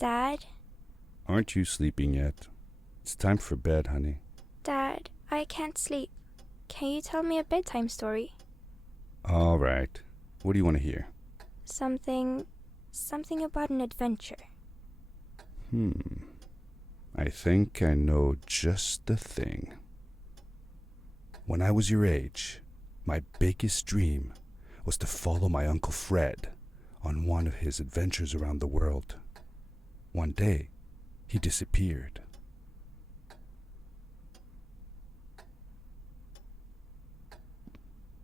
Dad? Aren't you sleeping yet? It's time for bed, honey. Dad, I can't sleep. Can you tell me a bedtime story? All right. What do you want to hear? Something about an adventure. I think I know just the thing. When I was your age, my biggest dream was to follow my Uncle Fred on one of his adventures around the world. One day, he disappeared.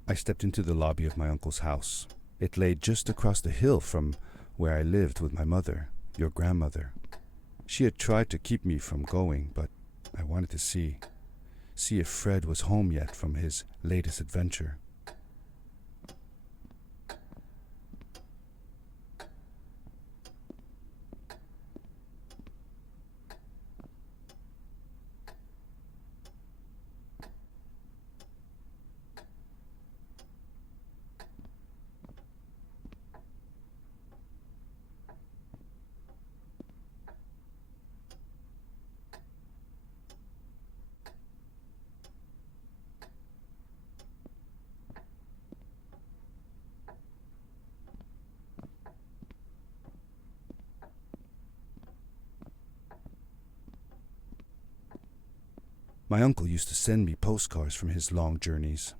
I stepped into the lobby of my uncle's house. It lay just across the hill from where I lived with my mother, your grandmother. She had tried to keep me from going, but I wanted to see if Fred was home yet from his latest adventure. My uncle used to send me postcards from his long journeys.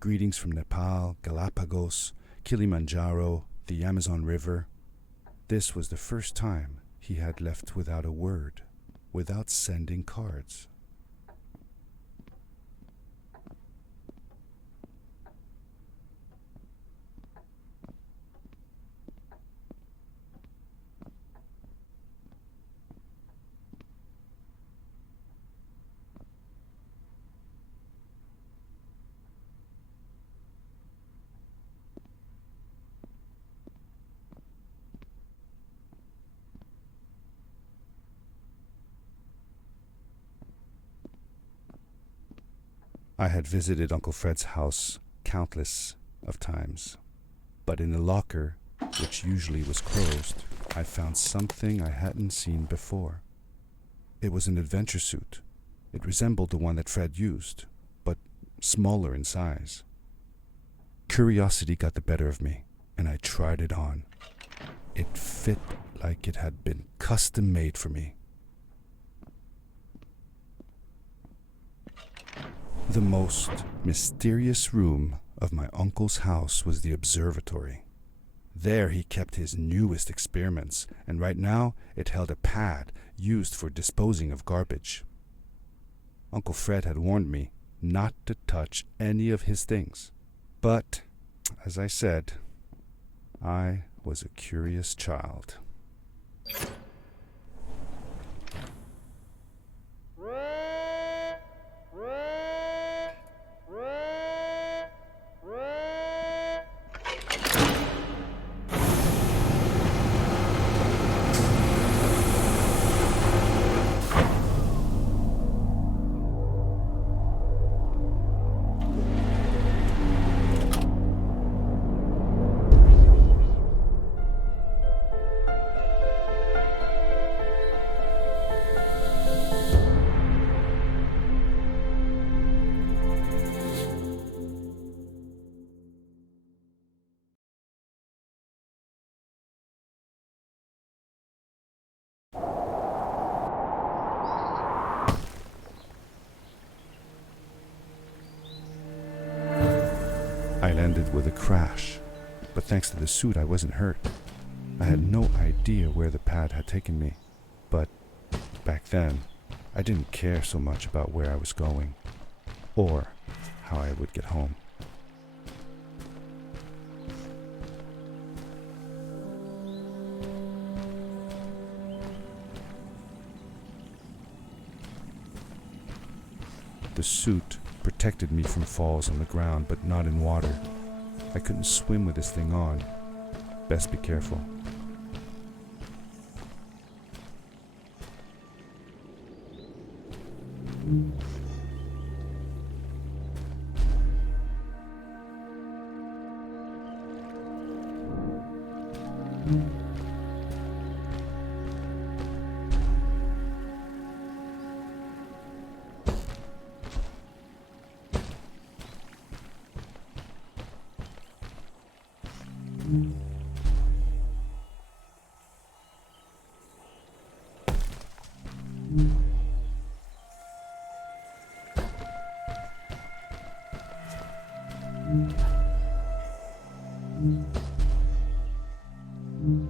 Greetings from Nepal, Galapagos, Kilimanjaro, the Amazon River. This was the first time he had left without a word, without sending cards. I had visited Uncle Fred's house countless of times, but in the locker, which usually was closed, I found something I hadn't seen before. It was an adventure suit. It resembled the one that Fred used, but smaller in size. Curiosity got the better of me, and I tried it on. It fit like it had been custom made for me. The most mysterious room of my uncle's house was the observatory. There he kept his newest experiments, and right now it held a pad used for disposing of garbage. Uncle Fred had warned me not to touch any of his things. But, as I said, I was a curious child. I landed with a crash, but thanks to the suit I wasn't hurt. I had no idea where the pad had taken me, but back then I didn't care so much about where I was going, or how I would get home. The suit protected me from falls on the ground, but not in water. I couldn't swim with this thing on. Best be careful.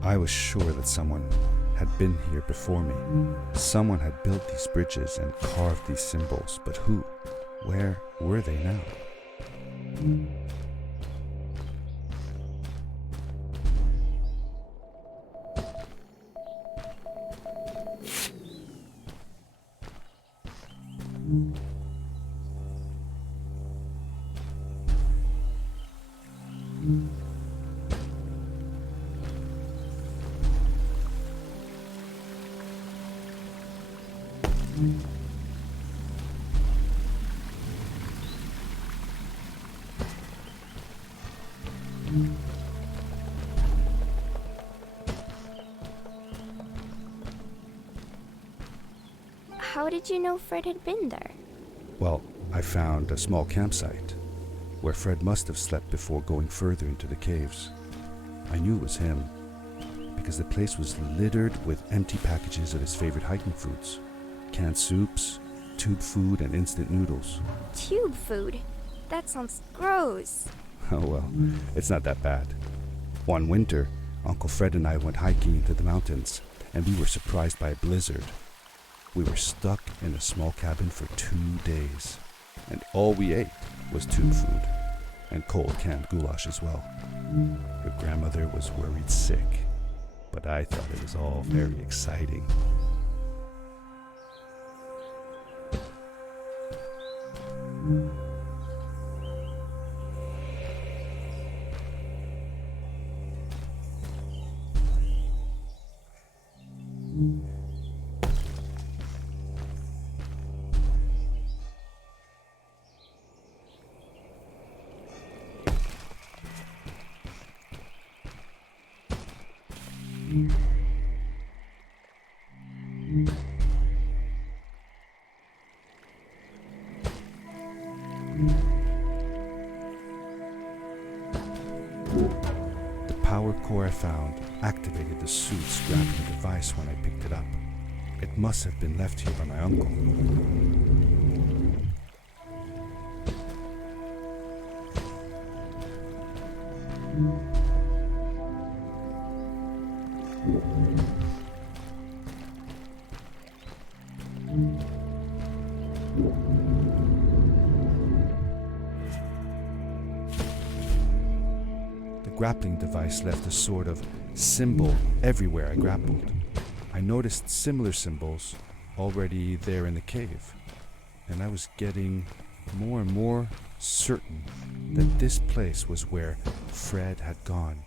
I was sure that someone had been here before me. Someone had built these bridges and carved these symbols, but who? Where were they now? How did you know Fred had been there? Well, I found a small campsite where Fred must have slept before going further into the caves. I knew it was him because the place was littered with empty packages of his favorite hiking foods. Canned soups, tube food, and instant noodles. Tube food? That sounds gross. Oh well, it's not that bad. One winter, Uncle Fred and I went hiking into the mountains, and we were surprised by a blizzard. We were stuck in a small cabin for 2 days, and all we ate was tube food, and cold canned goulash as well. Your grandmother was worried sick, but I thought it was all very exciting. The power core I found activated the suit's grappling device when I picked it up. It must have been left here by my uncle. The grappling device left a sort of symbol everywhere I grappled. I noticed similar symbols already there in the cave, and I was getting more and more certain that this place was where Fred had gone.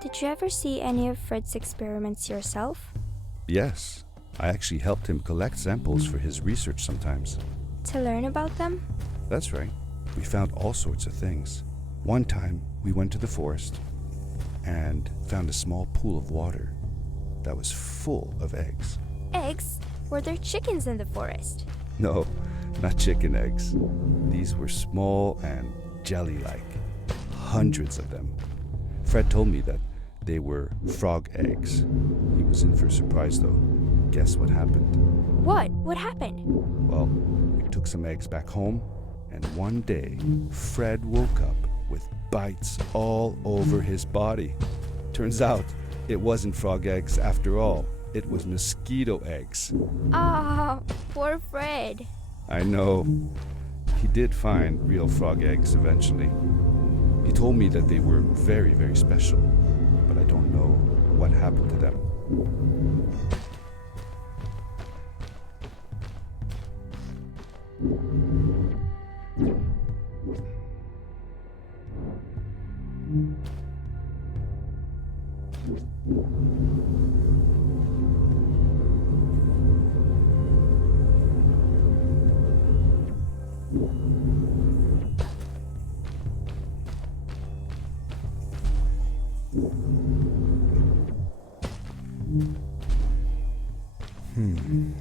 Did you ever see any of Fred's experiments yourself? Yes, I actually helped him collect samples for his research sometimes. To learn about them? That's right. We found all sorts of things. One time, we went to the forest and found a small pool of water that was full of eggs. Eggs? Were there chickens in the forest? No, not chicken eggs. These were small and jelly-like. Hundreds of them. Fred told me that they were frog eggs. He was in for a surprise though. Guess what happened? What? What happened? Well, we took some eggs back home, and one day, Fred woke up with bites all over his body. Turns out, it wasn't frog eggs after all. It was mosquito eggs. Ah, poor Fred. I know. He did find real frog eggs eventually. He told me that they were very, very special, but I don't know what happened to them.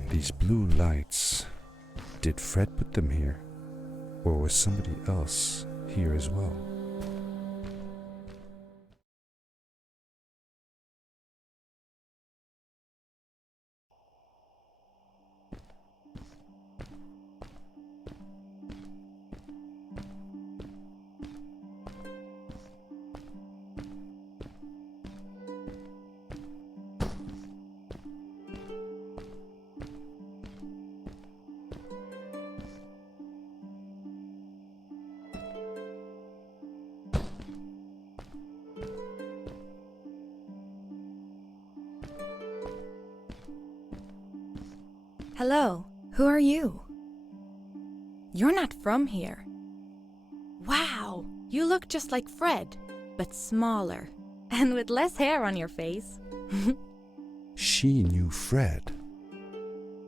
These blue lights. Did Fred put them here? Or was somebody else here as well? Hello, who are you? You're not from here. Wow, you look just like Fred, but smaller, and with less hair on your face. She knew Fred.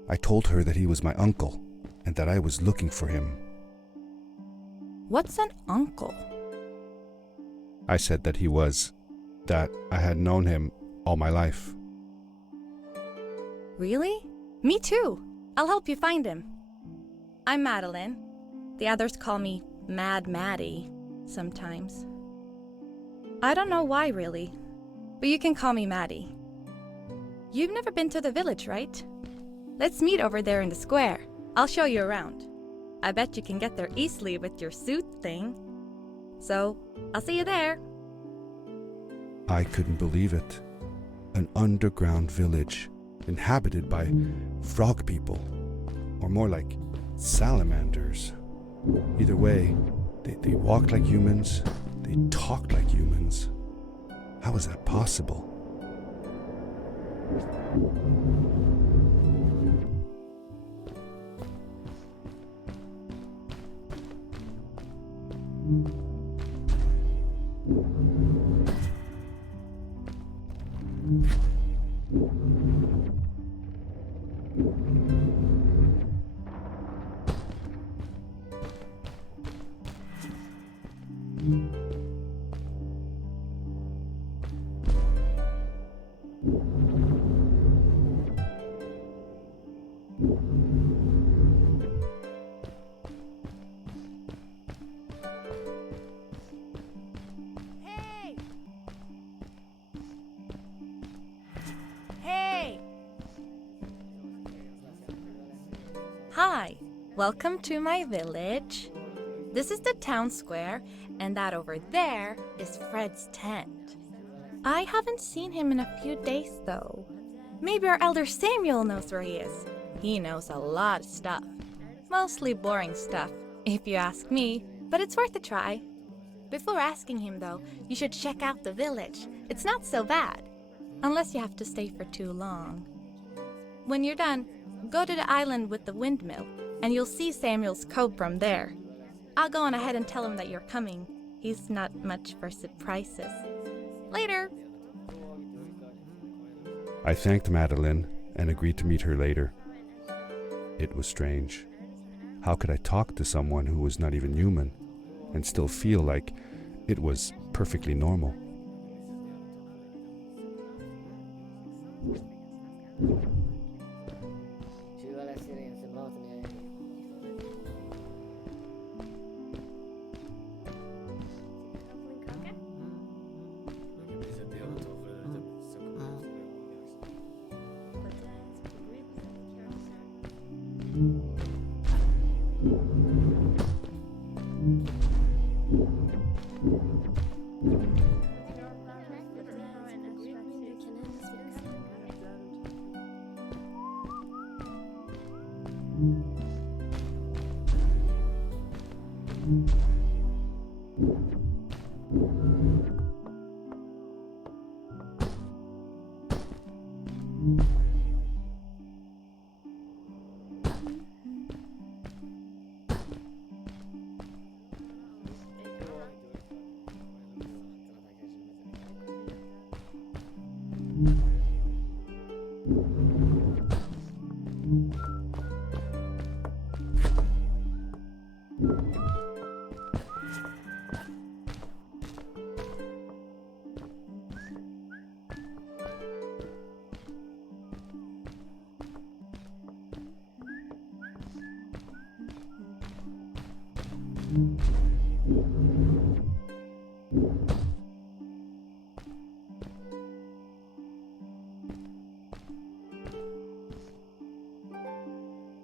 I told her that he was my uncle and that I was looking for him. What's an uncle? I said that that I had known him all my life. Really? Me too. I'll help you find him. I'm Madeleine. The others call me Mad Maddie sometimes. I don't know why really, but you can call me Maddie. You've never been to the village, right? Let's meet over there in the square. I'll show you around. I bet you can get there easily with your suit thing. So, I'll see you there. I couldn't believe it. An underground village inhabited by frog people, or more like salamanders. Either way, they walked like humans, they talked like humans. How was that possible? Hey! Hi, welcome to my village. This is the town square, and that over there is Fred's tent. I haven't seen him in a few days though. Maybe our elder Samuel knows where he is. He knows a lot of stuff. Mostly boring stuff, if you ask me, but it's worth a try. Before asking him though, you should check out the village. It's not so bad. Unless you have to stay for too long. When you're done, go to the island with the windmill, and you'll see Samuel's cove from there. I'll go on ahead and tell him that you're coming. He's not much for surprises. Later! I thanked Madeleine and agreed to meet her later. It was strange. How could I talk to someone who was not even human and still feel like it was perfectly normal?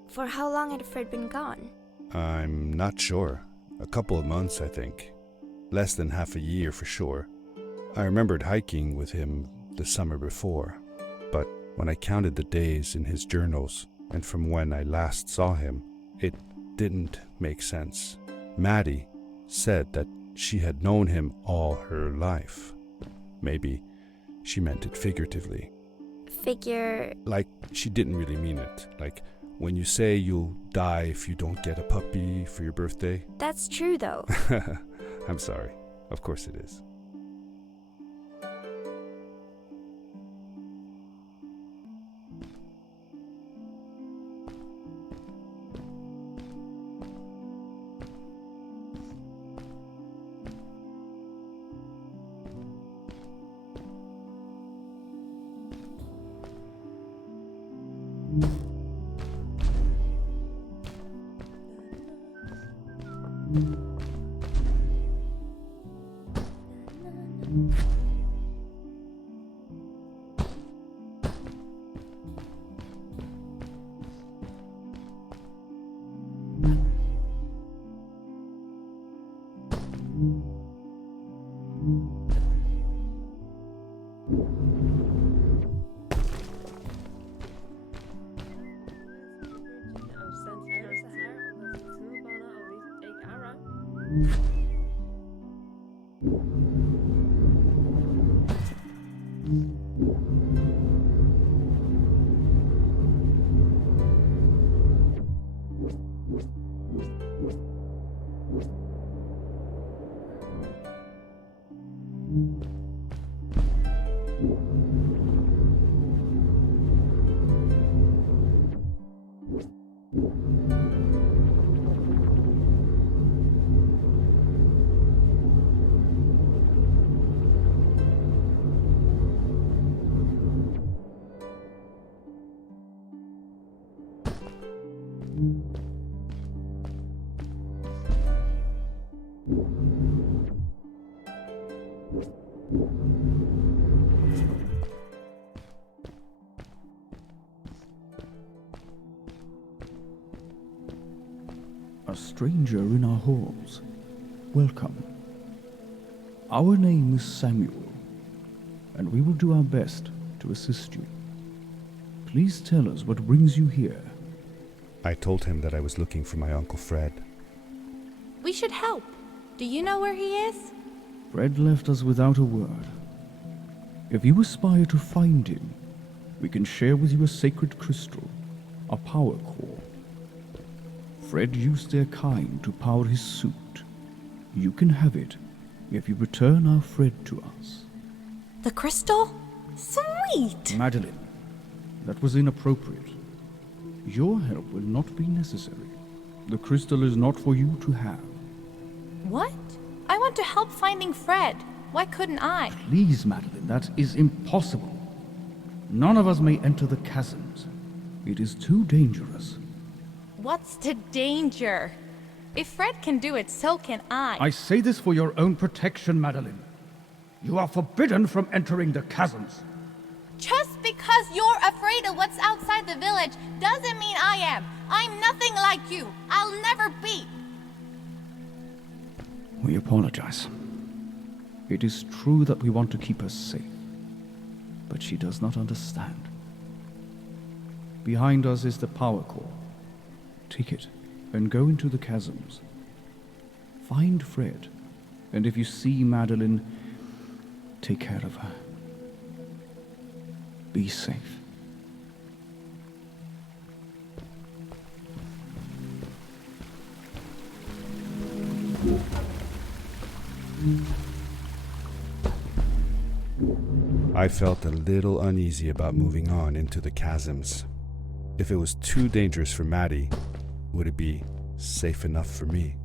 For how long had Fred been gone? I'm not sure. A couple of months, I think. Less than half a year for sure. I remembered hiking with him the summer before, but when I counted the days in his journals and from when I last saw him, it didn't make sense. Maddie said that she had known him all her life. Maybe she meant it figuratively. Like she didn't really mean it. Like when you say you'll die if you don't get a puppy for your birthday. That's true though. I'm sorry. Of course it is. A stranger in our halls. Welcome. Our name is Samuel, and we will do our best to assist you. Please tell us what brings you here. I told him that I was looking for my Uncle Fred. We should help. Do you know where he is? Fred left us without a word. If you aspire to find him, we can share with you a sacred crystal, a power core. Fred used their kind to power his suit. You can have it if you return our Fred to us. The crystal? Sweet! Madeleine, that was inappropriate. Your help will not be necessary. The crystal is not for you to have. What? I want to help finding Fred. Why couldn't I? Please, Madeleine, that is impossible. None of us may enter the chasms. It is too dangerous. What's the danger? If Fred can do it, so can I. I say this for your own protection, Madeleine. You are forbidden from entering the chasms. Just because you're afraid of what's outside the village doesn't mean I am. I'm nothing like you. I'll never be. We apologize. It is true that we want to keep her safe, but she does not understand. Behind us is the power core. Take it and go into the chasms. Find Fred, and if you see Madeleine, take care of her. Be safe. I felt a little uneasy about moving on into the chasms. If it was too dangerous for Maddie, would it be safe enough for me?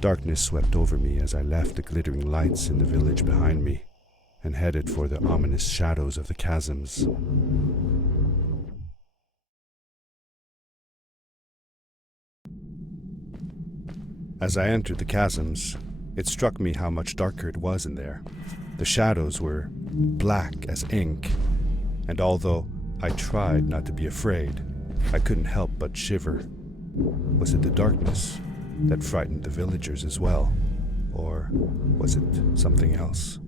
Darkness swept over me as I left the glittering lights in the village behind me and headed for the ominous shadows of the chasms. As I entered the chasms, it struck me how much darker it was in there. The shadows were black as ink, and although I tried not to be afraid, I couldn't help but shiver. Was it the darkness that frightened the villagers as well? Or was it something else?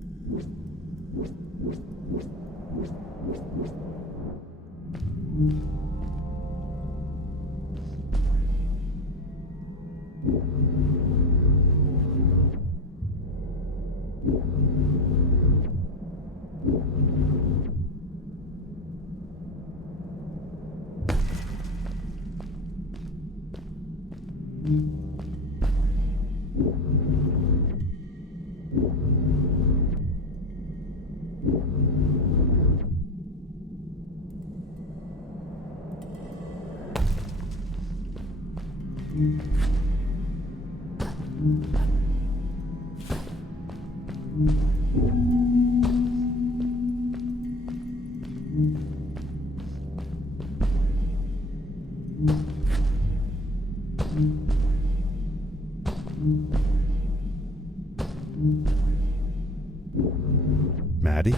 Maddie?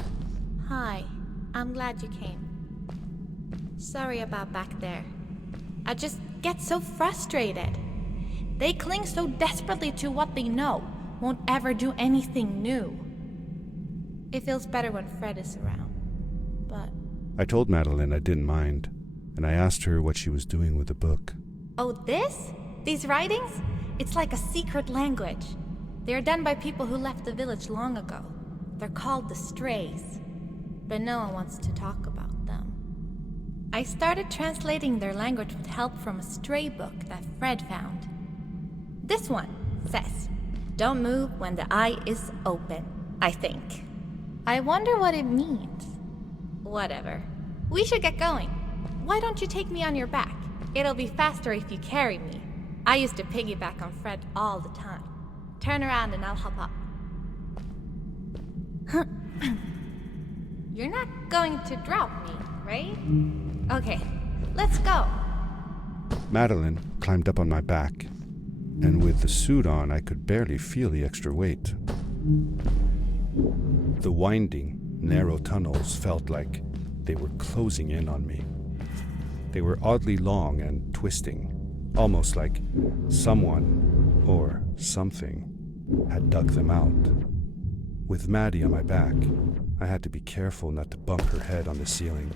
Hi, I'm glad you came. Sorry about back there. I just get so frustrated. They cling so desperately to what they know, won't ever do anything new. It feels better when Fred is around, but... I told Madaleine I didn't mind, and I asked her what she was doing with the book. Oh, this? These writings? It's like a secret language. They are done by people who left the village long ago. They're called the Strays, but no one wants to talk about them. I started translating their language with help from a stray book that Fred found. This one says, "Don't move when the eye is open," I think. I wonder what it means. Whatever. We should get going. Why don't you take me on your back? It'll be faster if you carry me. I used to piggyback on Fred all the time. Turn around and I'll hop up. You're not going to drop me, right? Okay, let's go. Madaleine climbed up on my back, and with the suit on, I could barely feel the extra weight. The winding, narrow tunnels felt like they were closing in on me. They were oddly long and twisting, almost like someone or something had dug them out. With Maddie on my back, I had to be careful not to bump her head on the ceiling.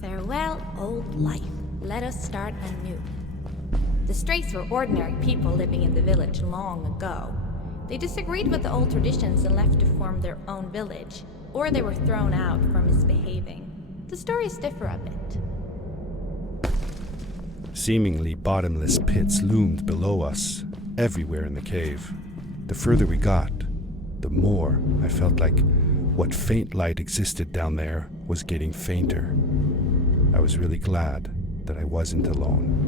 Farewell, old life. Let us start anew. The Strays were ordinary people living in the village long ago. They disagreed with the old traditions and left to form their own village, or they were thrown out for misbehaving. The stories differ a bit. Seemingly bottomless pits loomed below us, everywhere in the cave. The further we got, the more I felt like what faint light existed down there was getting fainter. I was really glad that I wasn't alone.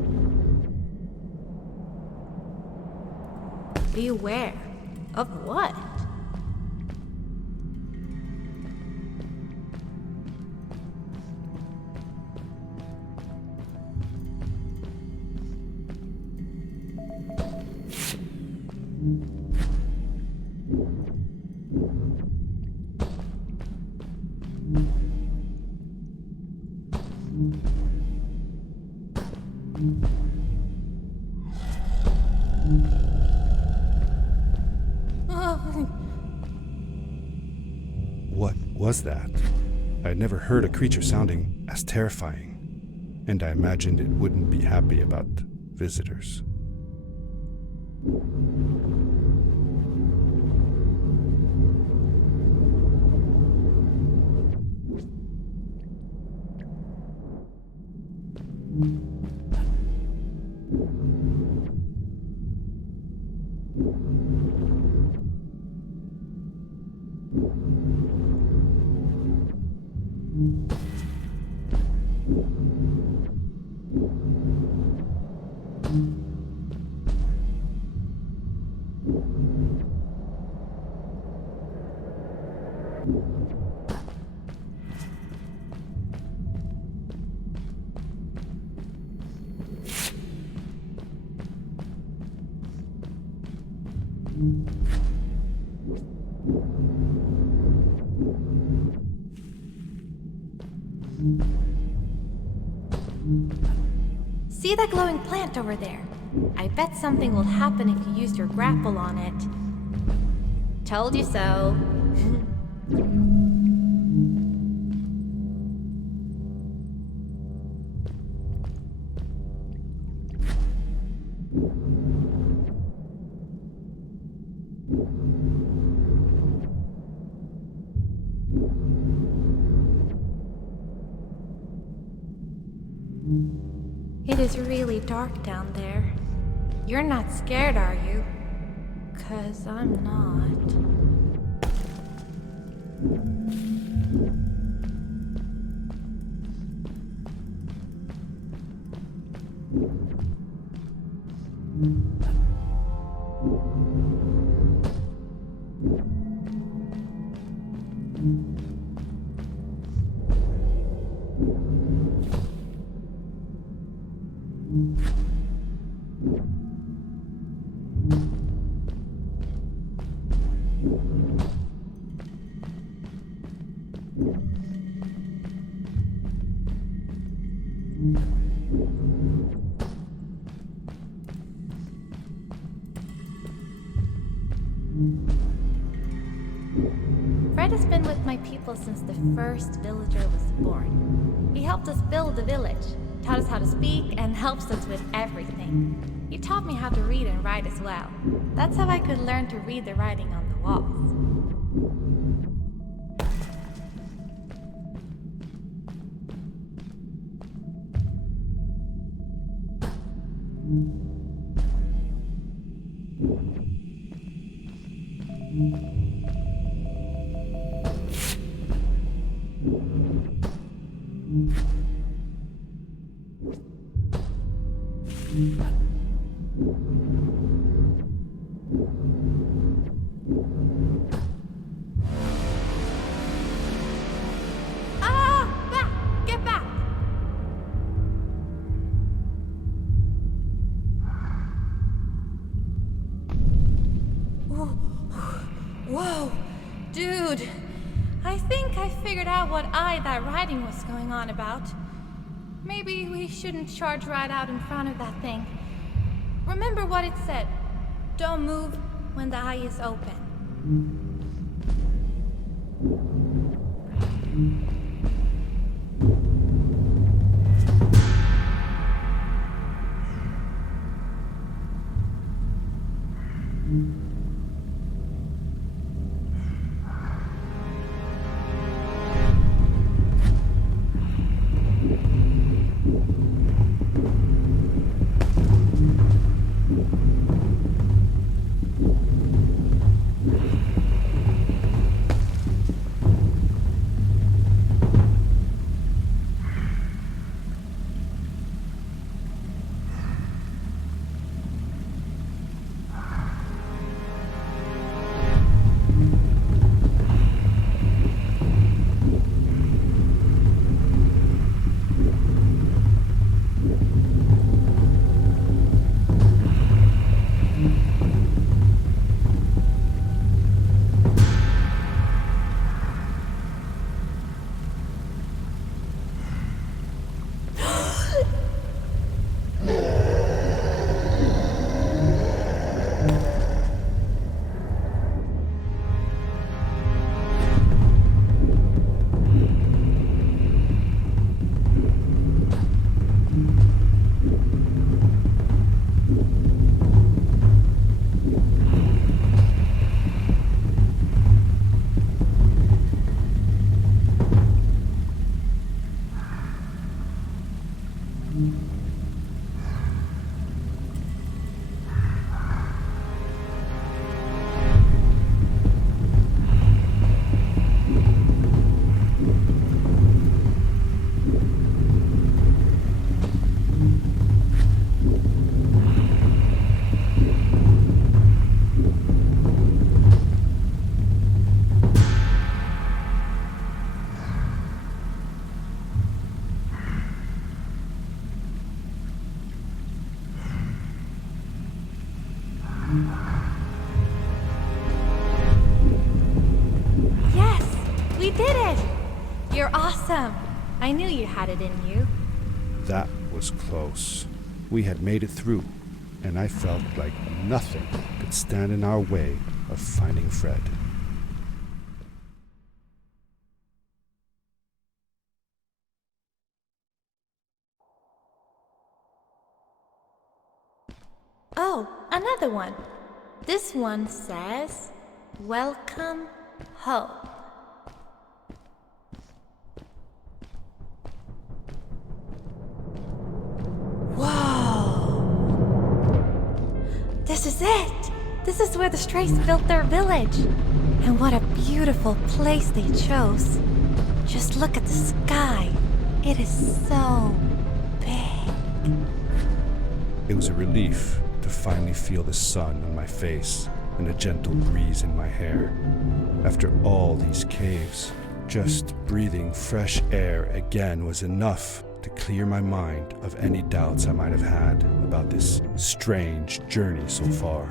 Beware. Of what? What was that? I had never heard a creature sounding as terrifying, and I imagined it wouldn't be happy about visitors. See that glowing plant over there? I bet something will happen if you use your grapple on it. Told you so. It is really dark down there. You're not scared, are you? 'Cause I'm not. Fred has been with my people since the first villager was born. He helped us build the village, taught us how to speak, and helps us with everything. He taught me how to read and write as well. That's how I could learn to read the writing on the walls. Get back! Whoa, dude. I think I figured out what that writing was going on about. Maybe we shouldn't charge right out in front of that thing. Remember what it said. Don't move when the eye is open. You're awesome! I knew you had it in you. That was close. We had made it through, and I felt like nothing could stand in our way of finding Fred. Oh, another one. This one says, "Welcome home." Whoa! This is it! This is where the strays built their village. And what a beautiful place they chose. Just look at the sky. It is so big. It was a relief to finally feel the sun on my face and a gentle breeze in my hair. After all these caves, just breathing fresh air again was enough to clear my mind of any doubts I might have had about this strange journey so far.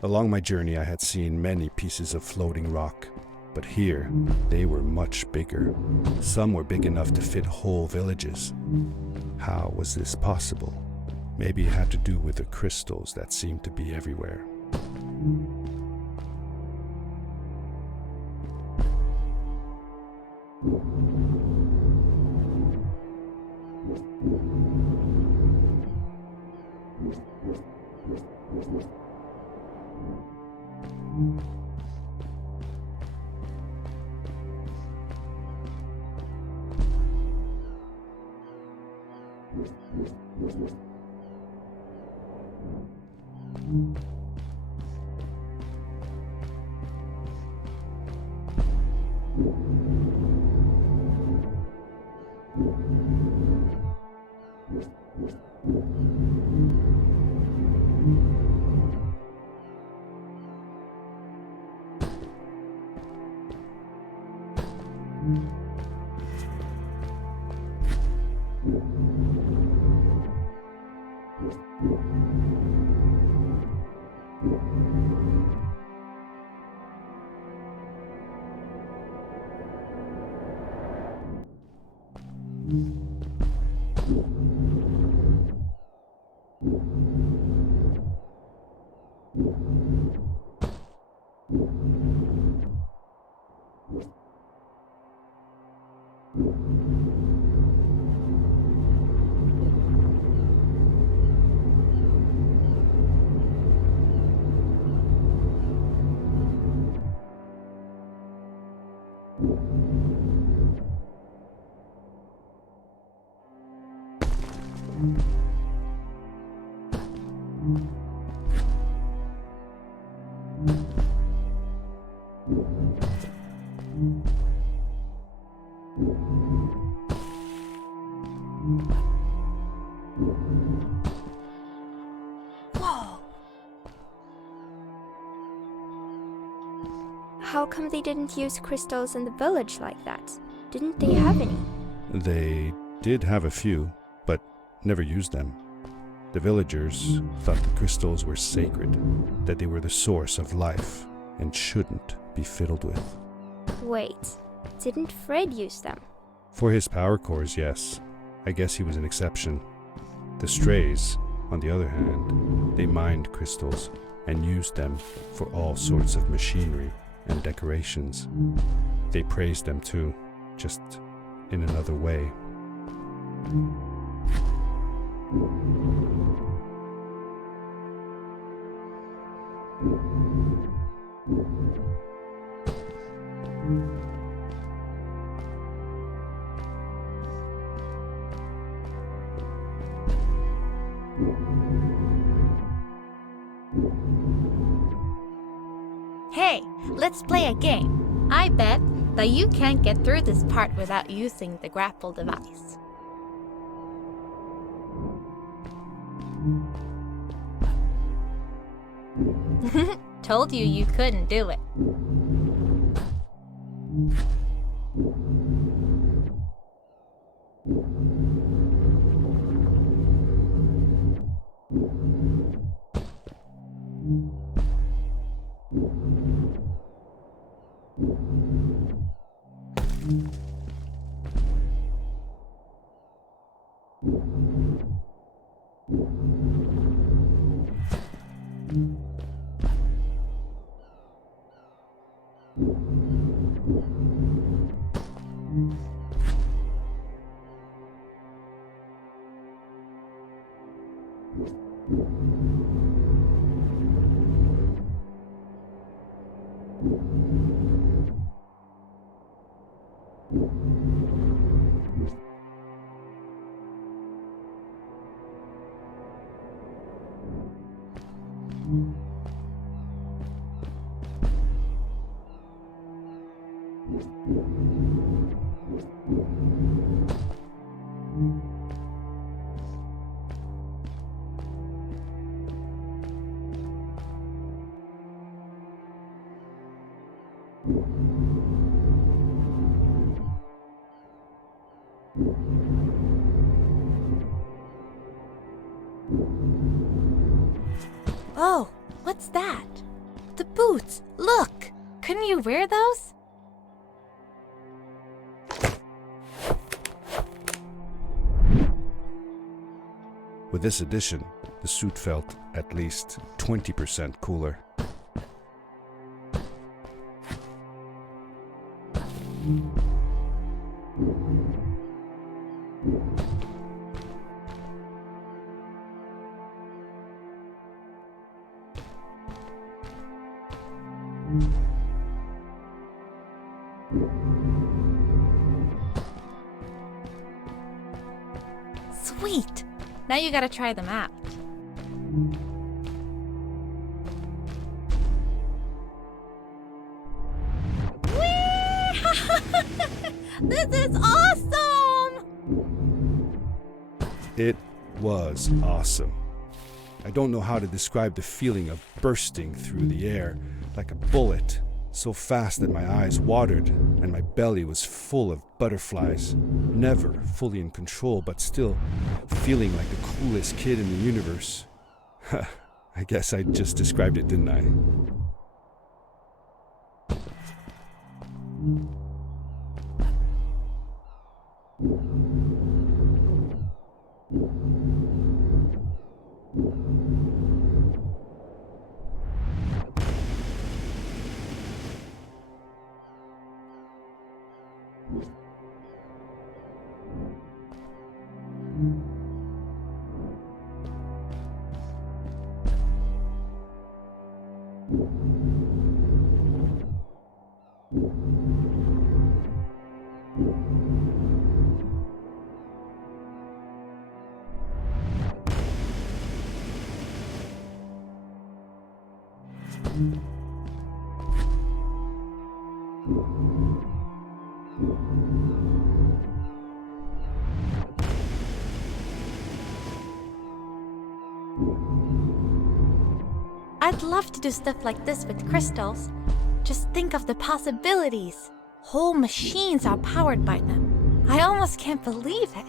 Along my journey, I had seen many pieces of floating rock, but here they were much bigger. Some were big enough to fit whole villages. How was this possible? Maybe it had to do with the crystals that seemed to be everywhere. Whoa! How come they didn't use crystals in the village like that? Didn't they have any? They did have a few, but never used them. The villagers thought the crystals were sacred, that they were the source of life and shouldn't be fiddled with. Wait, didn't Fred use them? For his power cores, yes. I guess he was an exception. The strays, on the other hand, they mined crystals and used them for all sorts of machinery and decorations. They praised them too, just in another way. Hey, let's play a game. I bet that you can't get through this part without using the grapple device. Told you you couldn't do it. Oh, what's that? The boots! Look! Couldn't you wear those? With this addition, the suit felt at least 20% cooler. Sweet! Now you gotta try them out. This is awesome! It was awesome. I don't know how to describe the feeling of bursting through the air like a bullet, so fast that my eyes watered and my belly was full of butterflies. Never fully in control, but still feeling like the coolest kid in the universe. I guess I just described it, didn't I? I'd love to do stuff like this with crystals. Just think of the possibilities. Whole machines are powered by them. I almost can't believe it.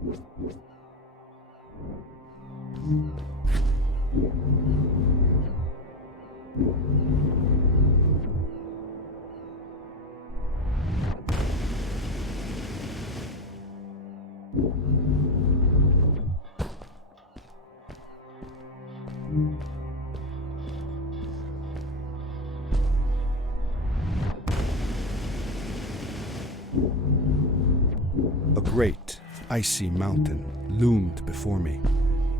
A great, icy mountain loomed before me,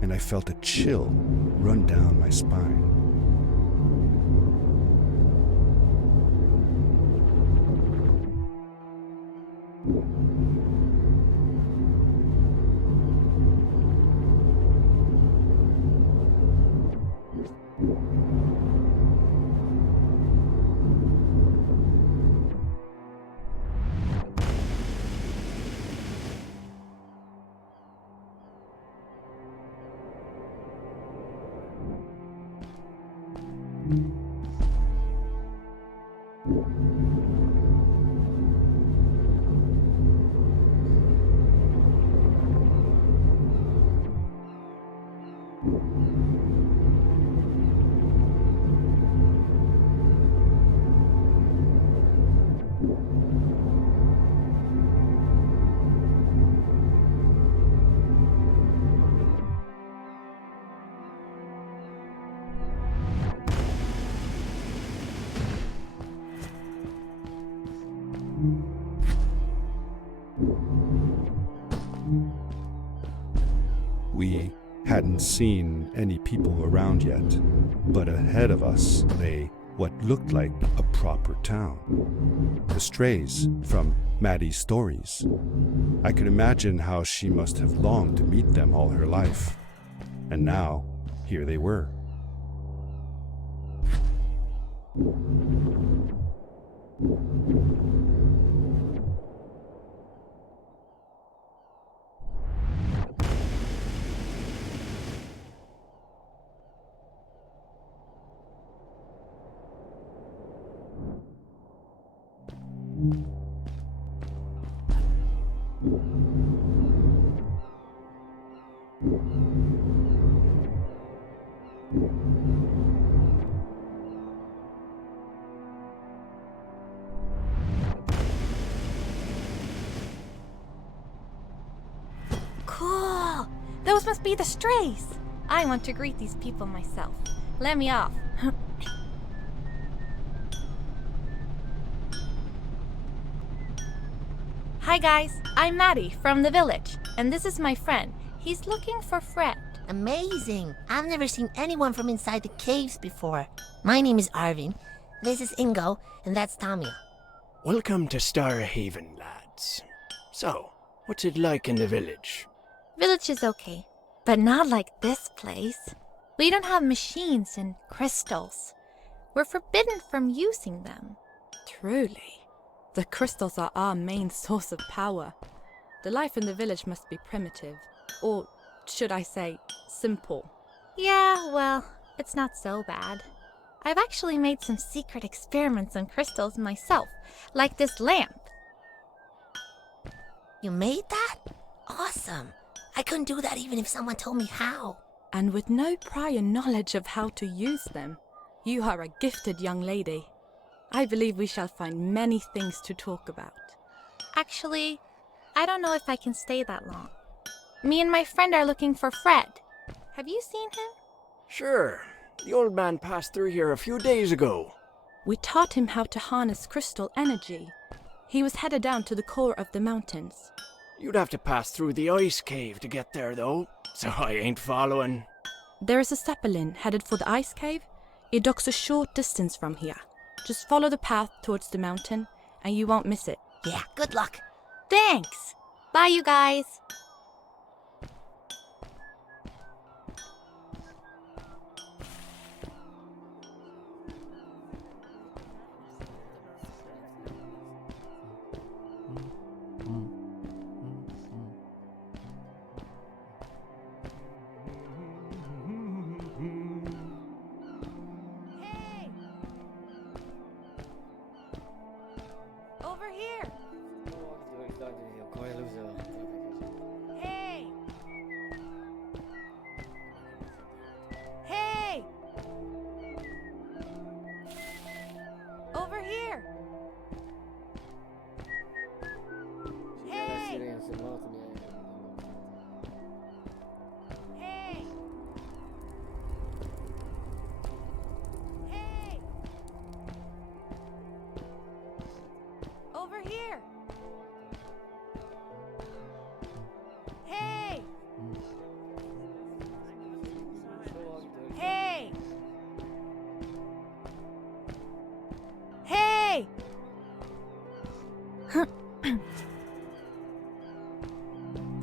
and I felt a chill run down my spine. We hadn't seen any people around yet, but ahead of us lay what looked like a proper town. The strays from Maddie's stories. I could imagine how she must have longed to meet them all her life. And now, here they were. Cool! Those must be the strays. I want to greet these people myself. Let me off. Hi guys, I'm Maddie from the village, and this is my friend. He's looking for Fred. Amazing! I've never seen anyone from inside the caves before. My name is Arvin. This is Ingo, and that's Tamia. Welcome to Star Haven, lads. So, what's it like in the village? Village is okay, but not like this place. We don't have machines and crystals. We're forbidden from using them. Truly. The crystals are our main source of power. The life in the village must be primitive, or should I say, simple. Yeah, well, it's not so bad. I've actually made some secret experiments on crystals myself, like this lamp. You made that? Awesome! I couldn't do that even if someone told me how. And with no prior knowledge of how to use them, you are a gifted young lady. I believe we shall find many things to talk about. Actually, I don't know if I can stay that long. Me and my friend are looking for Fred. Have you seen him? Sure. The old man passed through here a few days ago. We taught him how to harness crystal energy. He was headed down to the core of the mountains. You'd have to pass through the ice cave to get there, though, so I ain't following. There is a zeppelin headed for the ice cave. It docks a short distance from here. Just follow the path towards the mountain, and you won't miss it. Yeah, good luck. Thanks! Bye, you guys! Over here!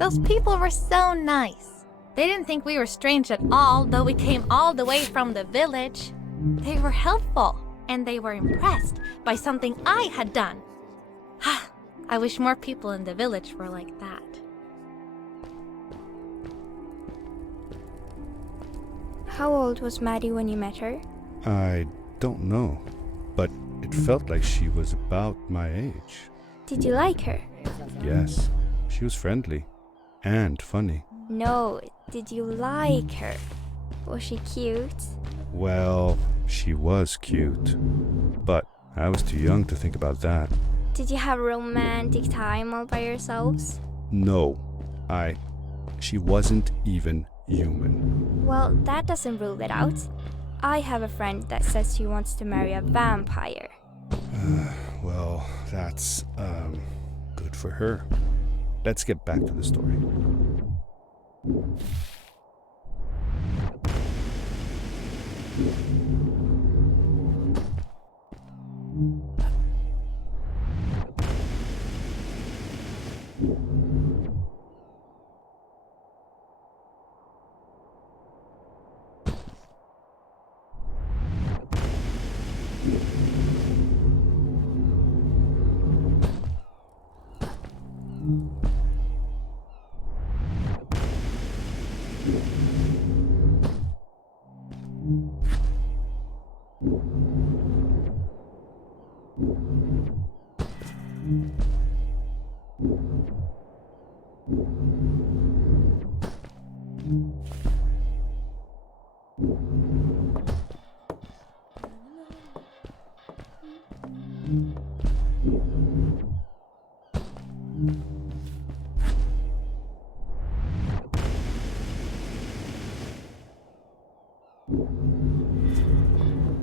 Those people were so nice. They didn't think we were strange at all, though we came all the way from the village. They were helpful, and they were impressed by something I had done. I wish more people in the village were like that. How old was Maddie when you met her? I don't know, but it felt like she was about my age. Did you like her? Yes, she was friendly and funny. No, did you like her? Was she cute? Well, she was cute, but I was too young to think about that. Did you have a romantic time all by yourselves? No, she wasn't even human. Well, that doesn't rule it out. I have a friend that says she wants to marry a vampire. Well, that's, good for her. Let's get back to the story.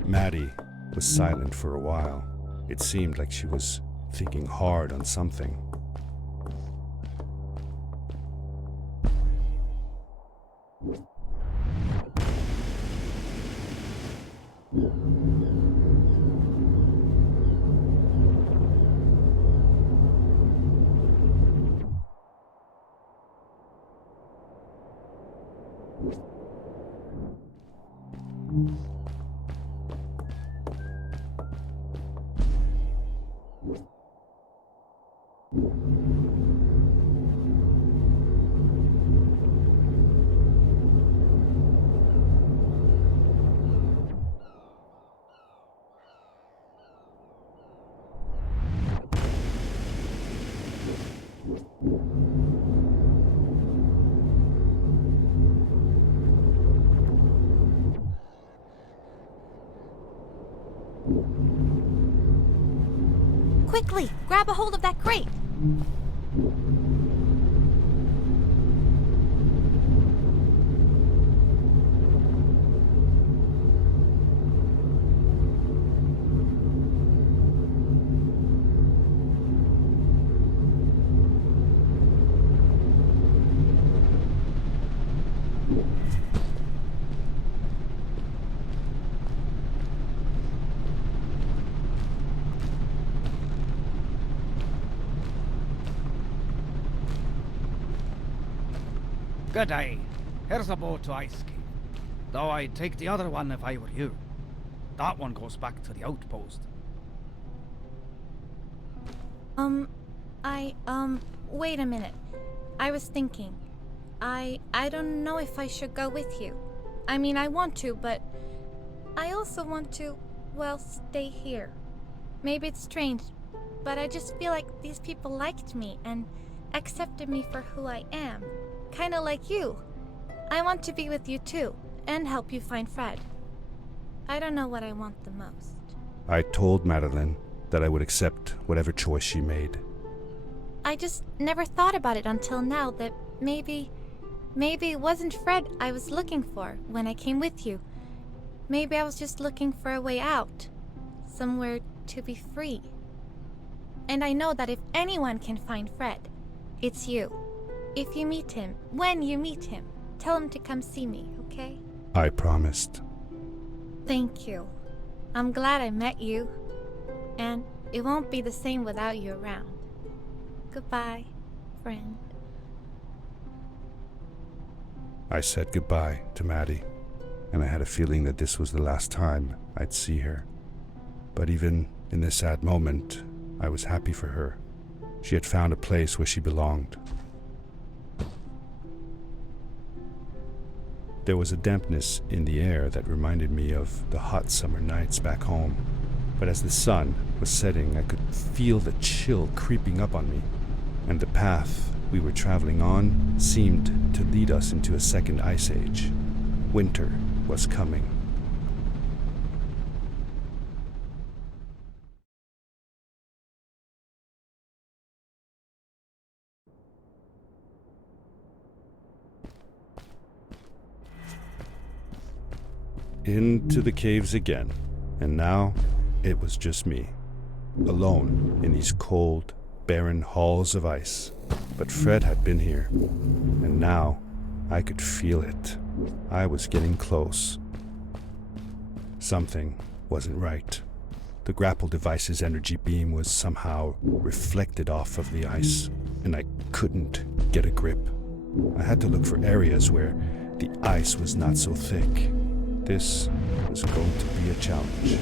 Maddie was silent for a while. It seemed like she was thinking hard on something. Quickly, grab a hold of that crate. Good day. Here's a boat to Ice Cave. Though I'd take the other one if I were you. That one goes back to the outpost. Wait a minute. I was thinking. I don't know if I should go with you. I mean, I want to, but I also want to, well, stay here. Maybe it's strange, but I just feel like these people liked me and accepted me for who I am. Kinda like you. I want to be with you too, and help you find Fred. I don't know what I want the most. I told Madaleine that I would accept whatever choice she made. I just never thought about it until now that maybe it wasn't Fred I was looking for when I came with you. Maybe I was just looking for a way out. Somewhere to be free. And I know that if anyone can find Fred, it's you. If you meet him, when you meet him, tell him to come see me, okay? I promised. Thank you. I'm glad I met you. And it won't be the same without you around. Goodbye, friend. I said goodbye to Maddie, and I had a feeling that this was the last time I'd see her. But even in this sad moment, I was happy for her. She had found a place where she belonged. There was a dampness in the air that reminded me of the hot summer nights back home. But as the sun was setting, I could feel the chill creeping up on me, and the path we were traveling on seemed to lead us into a second ice age. Winter was coming. Into the caves again, and now it was just me, alone in these cold, barren halls of ice. But Fred had been here, and now I could feel it. I was getting close. Something wasn't right. The grapple device's energy beam was somehow reflected off of the ice, and I couldn't get a grip. I had to look for areas where the ice was not so thick. This was going to be a challenge.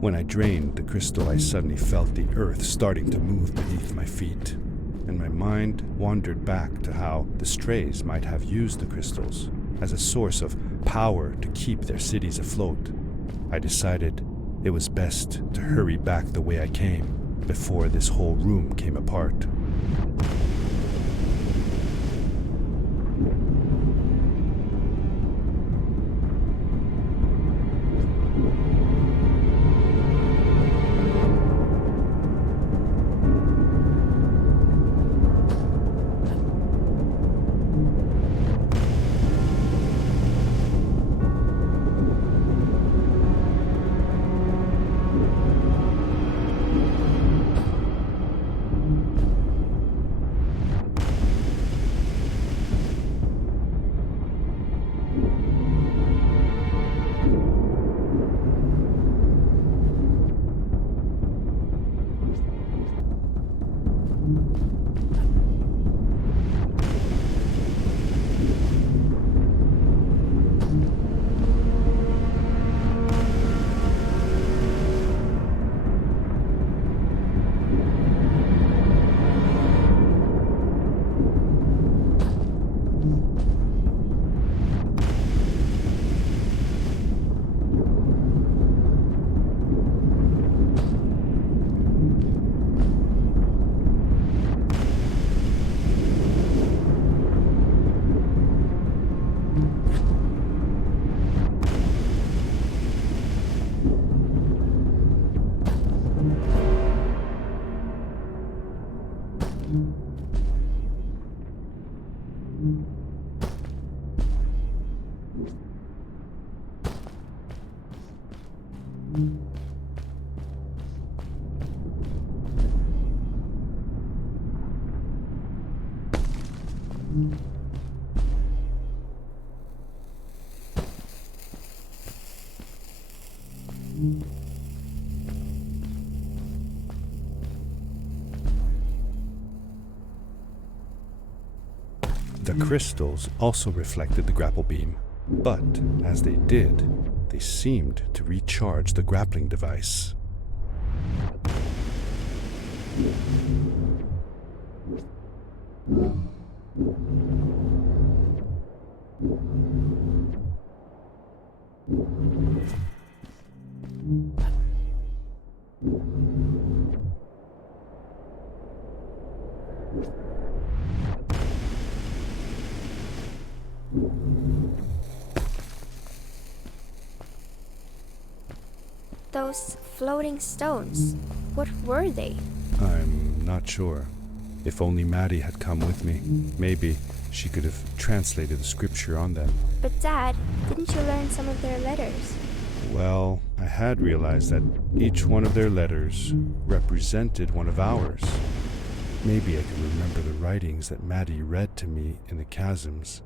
When I drained the crystal, I suddenly felt the earth starting to move beneath my feet, and my mind wandered back to how the strays might have used the crystals as a source of power to keep their cities afloat. I decided it was best to hurry back the way I came before this whole room came apart. The crystals also reflected the grapple beam, But as they did, they seemed to recharge the grappling device. Those floating stones, what were they? I'm not sure. If only Maddie had come with me, maybe she could have translated the scripture on them. But Dad, didn't you learn some of their letters? Well, I had realized that each one of their letters represented one of ours. Maybe I could remember the writings that Maddie read to me in the chasms.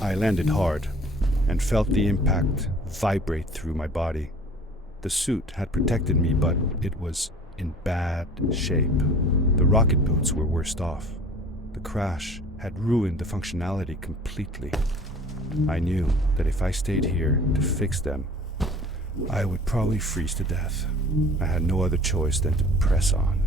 I landed hard and felt the impact vibrate through my body. The suit had protected me, but it was in bad shape. The rocket boots were worst off. The crash had ruined the functionality completely. I knew that if I stayed here to fix them, I would probably freeze to death. I had no other choice than to press on.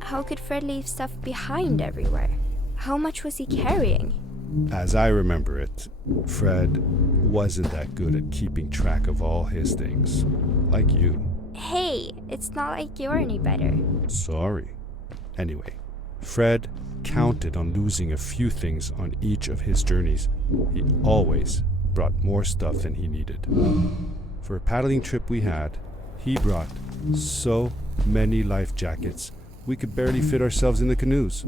How could Fred leave stuff behind everywhere? How much was he carrying? As I remember it, Fred wasn't that good at keeping track of all his things, like you. Hey, it's not like you're any better. Sorry. Anyway, Fred counted on losing a few things on each of his journeys. He always brought more stuff than he needed. For a paddling trip we had, he brought so many life jackets, we could barely fit ourselves in the canoes.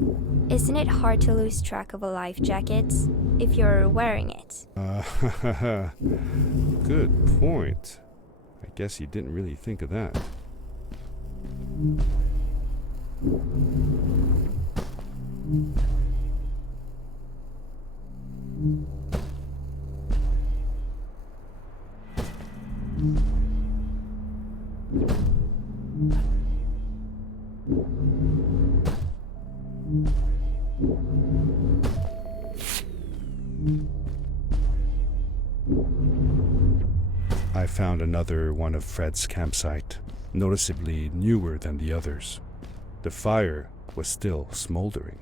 Isn't it hard to lose track of a life jacket if you're wearing it? Good point. I guess he didn't really think of that. I found another one of Fred's campsite, noticeably newer than the others. The fire was still smoldering,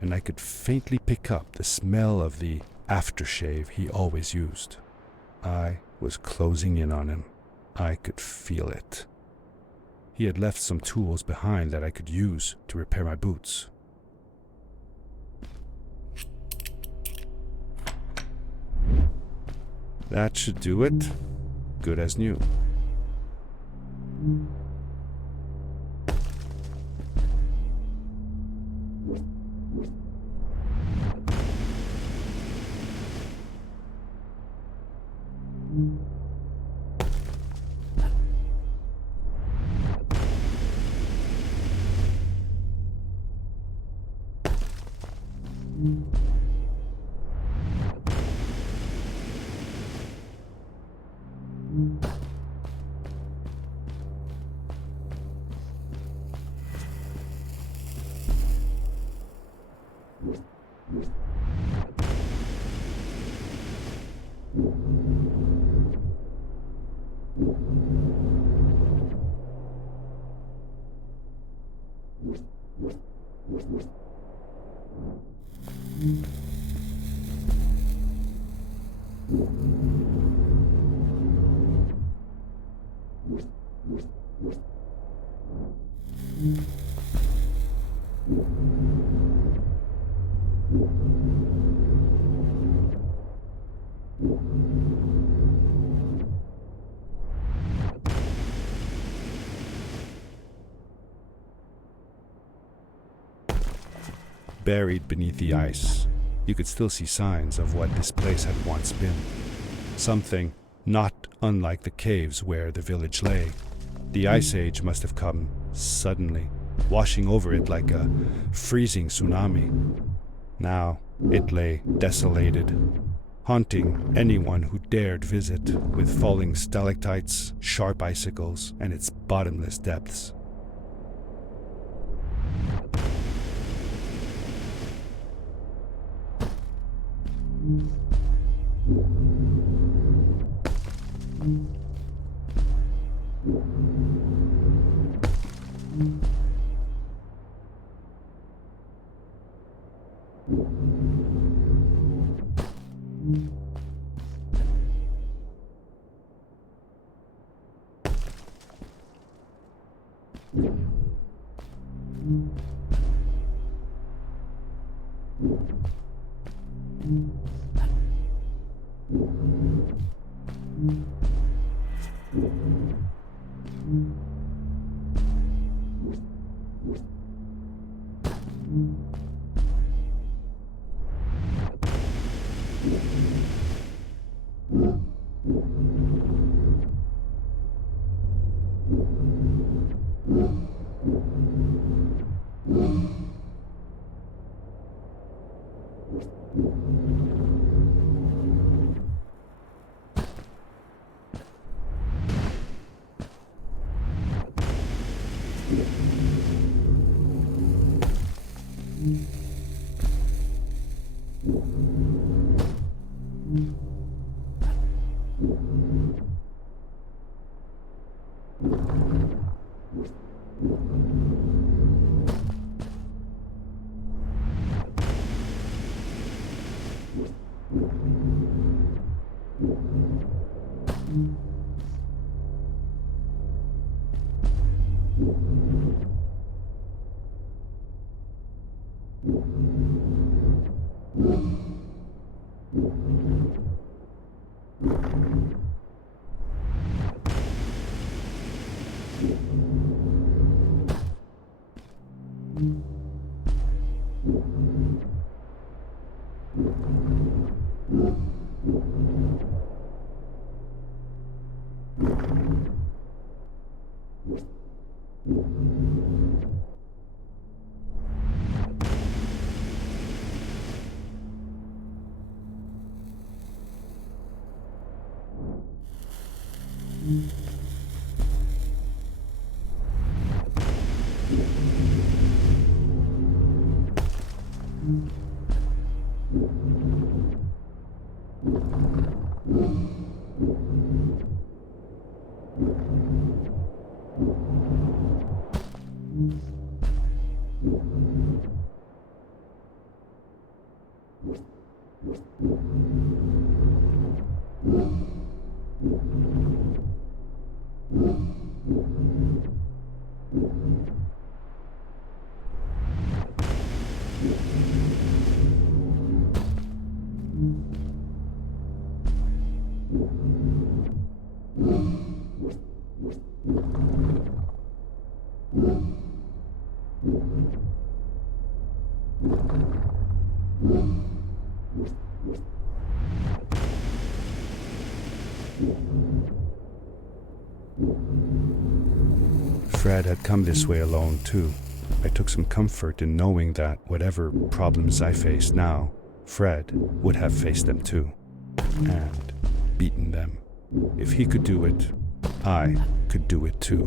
and I could faintly pick up the smell of the aftershave he always used. I was closing in on him. I could feel it. He had left some tools behind that I could use to repair my boots. That should do it. Good as new. Buried beneath the ice you could still see signs of what this place had once been. Something not unlike the caves where the village lay. The Ice Age must have come suddenly, washing over it like a freezing tsunami. Now it lay desolated, haunting anyone who dared visit, with falling stalactites, sharp icicles, and its bottomless depths. Fred had come this way alone too. I took some comfort in knowing that whatever problems I faced now, Fred would have faced them too, and beaten them. If he could do it, I could do it too.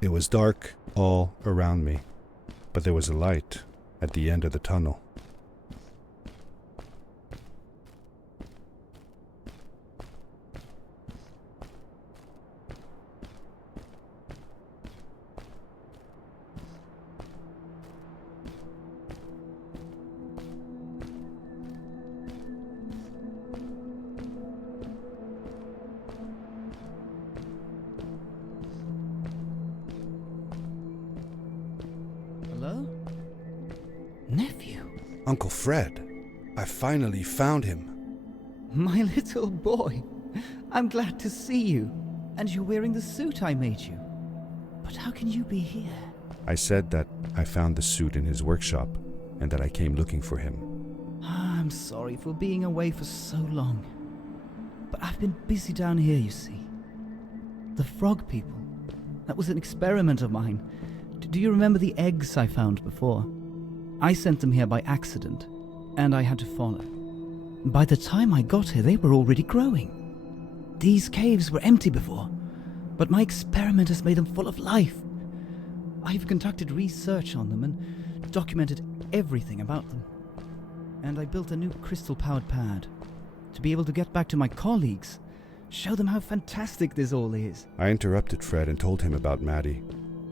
It was dark all around me, but there was a light at the end of the tunnel. Hello? Nephew? Uncle Fred, I finally found him. My little boy. I'm glad to see you. And you're wearing the suit I made you. But how can you be here? I said that I found the suit in his workshop and that I came looking for him. I'm sorry for being away for so long. But I've been busy down here, you see. The frog people. That was an experiment of mine. Do you remember the eggs I found before? I sent them here by accident, and I had to follow. By the time I got here, they were already growing. These caves were empty before, but my experiment has made them full of life. I've conducted research on them and documented everything about them. And I built a new crystal-powered pad to be able to get back to my colleagues, show them how fantastic this all is. I interrupted Fred and told him about Maddie,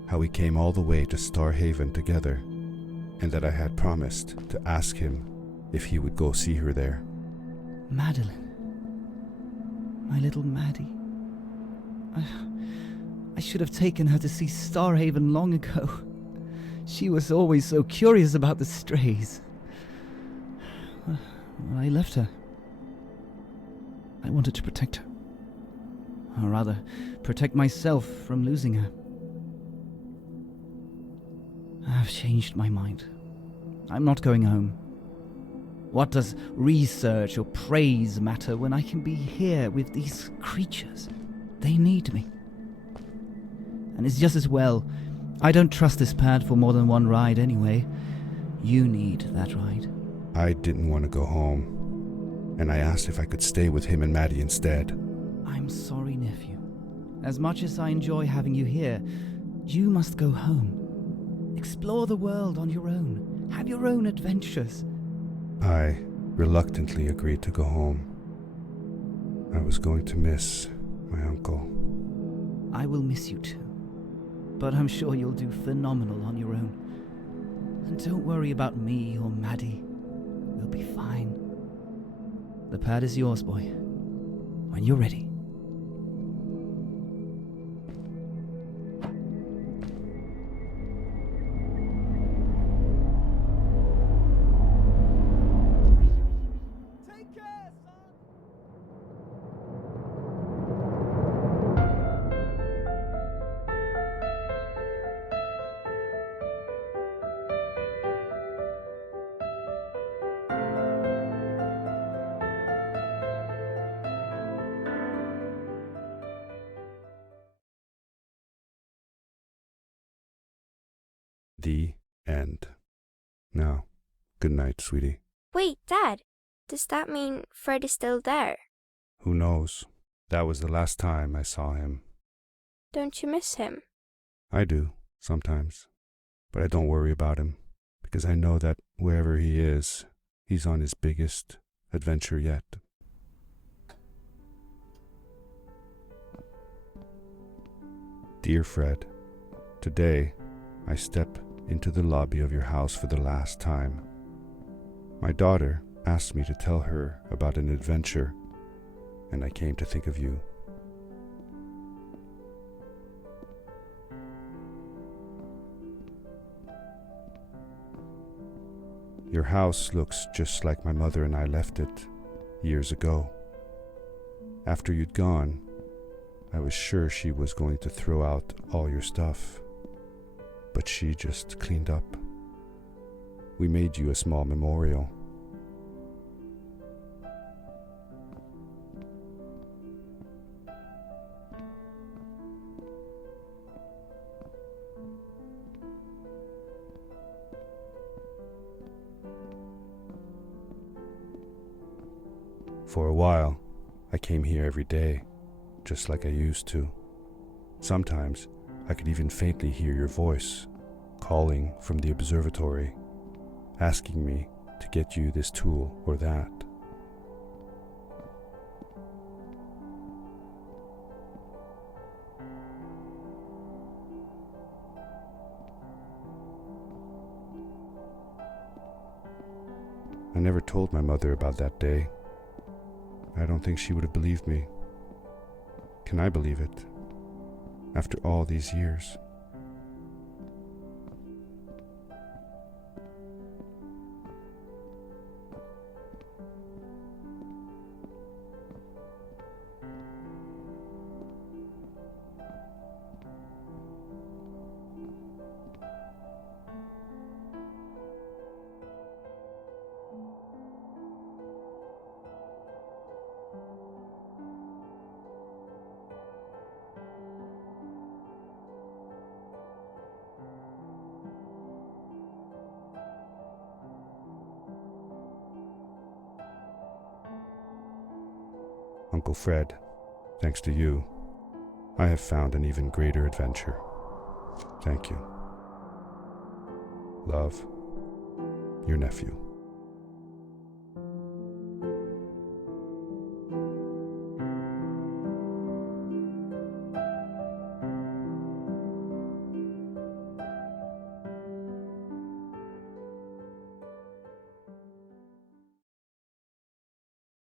how we came all the way to Starhaven together, and that I had promised to ask him if he would go see her there. Madaleine. My little Maddie. I should have taken her to see Starhaven long ago. She was always so curious about the strays. I left her. I wanted to protect her. Or rather, protect myself from losing her. I've changed my mind. I'm not going home. What does research or praise matter when I can be here with these creatures? They need me. And it's just as well. I don't trust this pad for more than one ride anyway. You need that ride. I didn't want to go home, and I asked if I could stay with him and Maddie instead. I'm sorry, nephew. As much as I enjoy having you here, you must go home. Explore the world on your own. Have your own adventures. I reluctantly agreed to go home. I was going to miss my uncle. I will miss you too. But I'm sure you'll do phenomenal on your own. And don't worry about me or Maddie. We'll be fine. The pad is yours, boy. When you're ready. The end. Now, good night, sweetie. Wait, Dad. Does that mean Fred is still there? Who knows? That was the last time I saw him. Don't you miss him? I do, sometimes. But I don't worry about him, because I know that wherever he is, he's on his biggest adventure yet. Dear Fred, today I step into the lobby of your house for the last time. My daughter asked me to tell her about an adventure, and I came to think of you. Your house looks just like my mother and I left it years ago. After you'd gone, I was sure she was going to throw out all your stuff, but she just cleaned up. We made you a small memorial. For a while, I came here every day, just like I used to. Sometimes, I could even faintly hear your voice, calling from the observatory, asking me to get you this tool or that. I never told my mother about that day. I don't think she would have believed me. Can I believe it? After all these years. Uncle Fred, thanks to you, I have found an even greater adventure. Thank you. Love, your nephew.